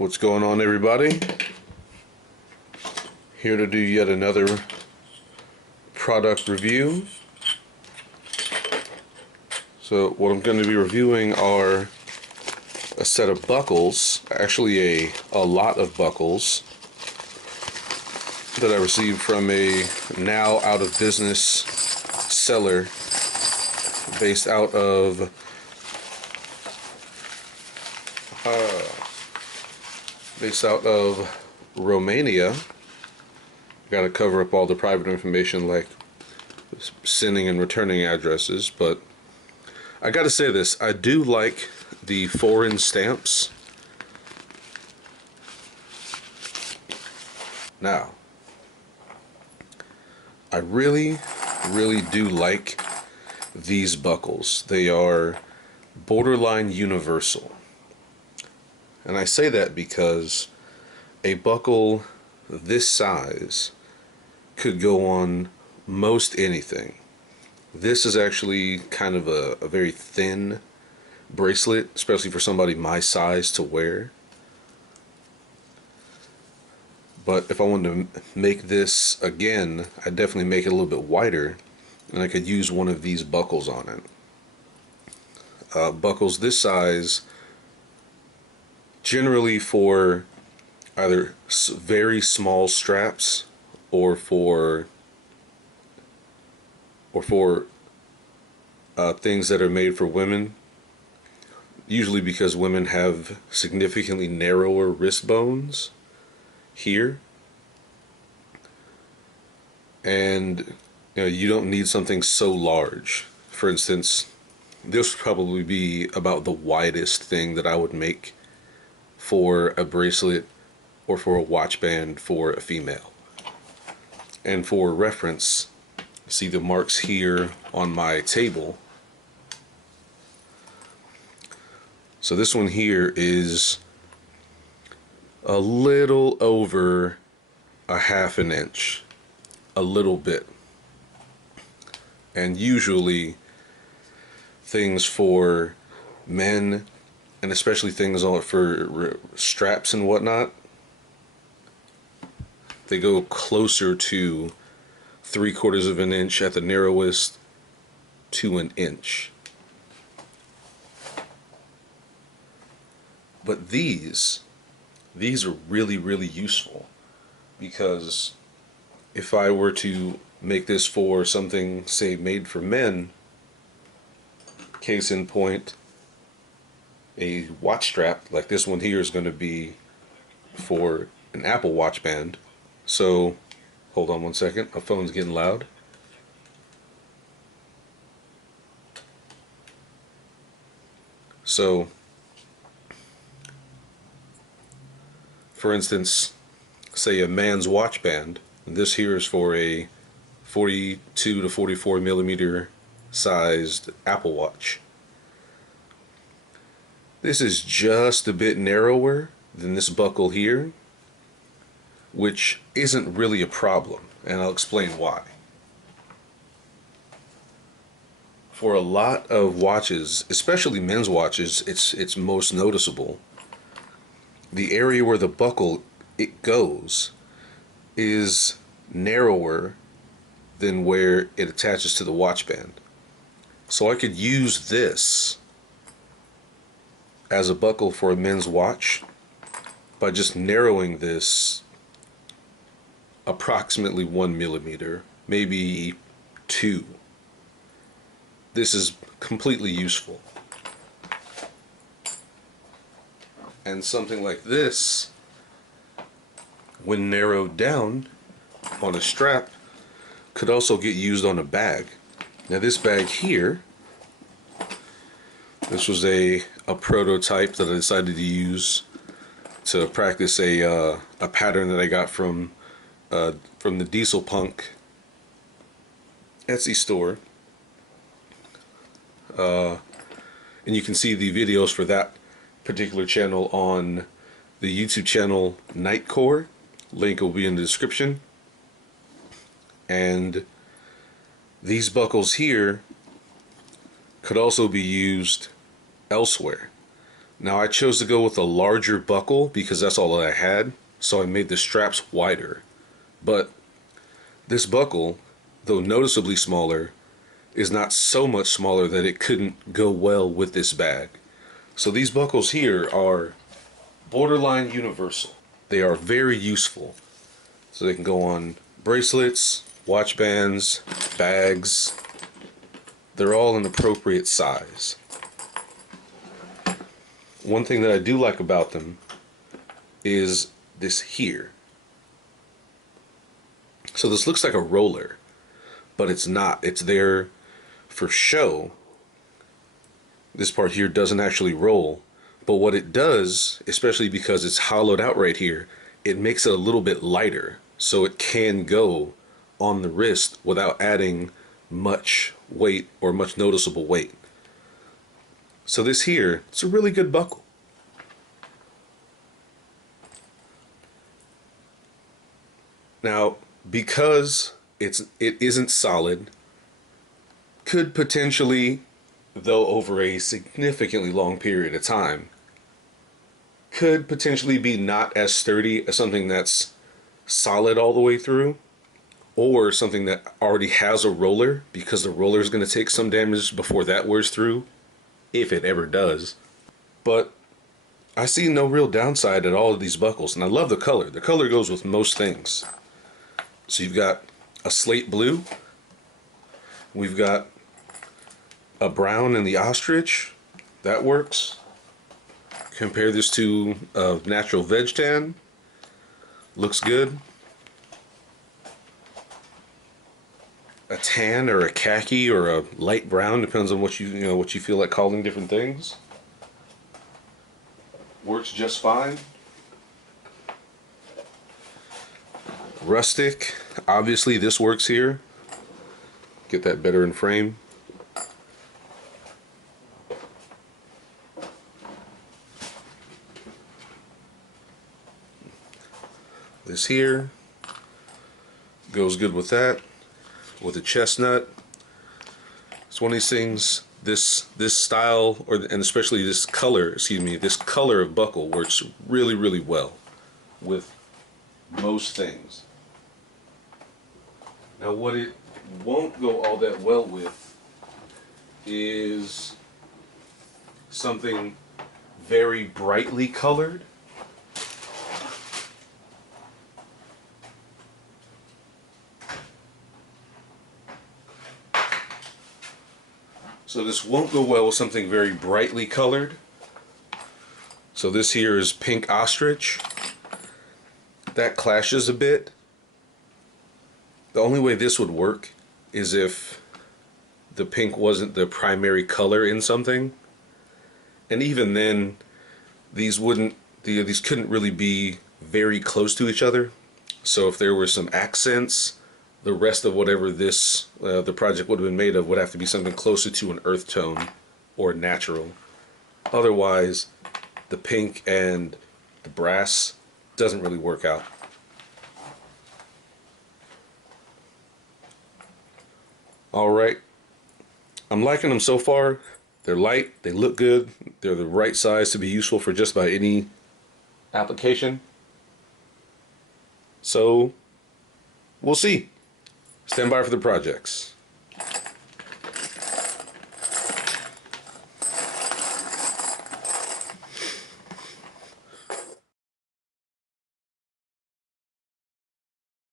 What's going on, everybody? Here to do yet another product review. So what I'm going to be reviewing are a set of buckles, actually a lot of buckles that I received from a now out of business seller based out of Romania. Got to cover up all the private information like sending and returning addresses, but I got to say this, I do like the foreign stamps. Now, I really do like these buckles. They are borderline universal. And I say that because a buckle this size could go on most anything. This is actually kind of a very thin bracelet, especially for somebody my size to wear. But if I wanted to make this again, I'd definitely make it a little bit wider, and I could use one of these buckles on it. Buckles this size generally for either very small straps or for things that are made for women, usually because women have significantly narrower wrist bones here, and you don't need something so large. For instance, this would probably be about the widest thing that I would make for a bracelet or for a watch band for a female. And for reference, see the marks here on my table. So this one here is a little over a half an inch, a little bit. And usually things for men, and especially things for straps and whatnot, they go closer to 3/4 of an inch at the narrowest to an inch. But these are really useful, because if I were to make this for something, say, made for men, case in point, a watch strap like this one here is going to be for an Apple Watch band. So hold on one second, my phone's getting loud. So for instance, say a man's watch band, this here is for a 42 to 44 millimeter sized Apple Watch. This is just a bit narrower than this buckle here, which isn't really a problem, and I'll explain why. For a lot of watches, especially men's watches, it's most noticeable. The area where the buckle it goes is narrower than where it attaches to the watch band. So I could use this as a buckle for a men's watch by just narrowing this approximately 1 millimeter, maybe 2. This is completely useful. And something like this, when narrowed down on a strap, could also get used on a bag. Now this bag here, this was a prototype that I decided to use to practice a pattern that I got from the Diesel Punk Etsy store, and you can see the videos for that particular channel on the YouTube channel niteKore. Link will be in the description. And these buckles here could also be used elsewhere. Now I chose to go with a larger buckle because that's all that I had, so I made the straps wider. But this buckle, though noticeably smaller, is not so much smaller that it couldn't go well with this bag. So these buckles here are borderline universal. They are very useful. So they can go on bracelets, watch bands, bags. They're all an appropriate size. One thing that I do like about them is this here. So this looks like a roller, but it's not. It's there for show. This part here doesn't actually roll, but what it does, especially because it's hollowed out right here, it makes it a little bit lighter, so it can go on the wrist without adding much weight or much noticeable weight. So this here, it's a really good buckle. Now, because it isn't solid, could potentially, though over a significantly long period of time, could potentially be not as sturdy as something that's solid all the way through, or something that already has a roller, because the roller is going to take some damage before that wears through, if it ever does. But I see no real downside at all of these buckles, and I love the color. The color goes with most things. So you've got a slate blue, we've got a brown in the ostrich, that works. Compare this to a natural veg tan, looks good. A tan or a khaki or a light brown, depends on what what you feel like calling different things. Works just fine. Rustic, obviously this works here. Get that better in frame. This here goes good with that. With a chestnut, it's one of these things. This style, and especially this color, this color of buckle works really well with most things. Now, what it won't go all that well with is something very brightly colored. So this won't go well with something very brightly colored. So this here is pink ostrich. That clashes a bit. The only way this would work is if the pink wasn't the primary color in something. And even then, these couldn't really be very close to each other. So if there were some accents, the rest of whatever the project would have been made of would have to be something closer to an earth tone or natural. Otherwise, the pink and the brass doesn't really work out. Alright, I'm liking them so far. They're light, they look good, they're the right size to be useful for just about any application. So, we'll see. Stand by for the projects.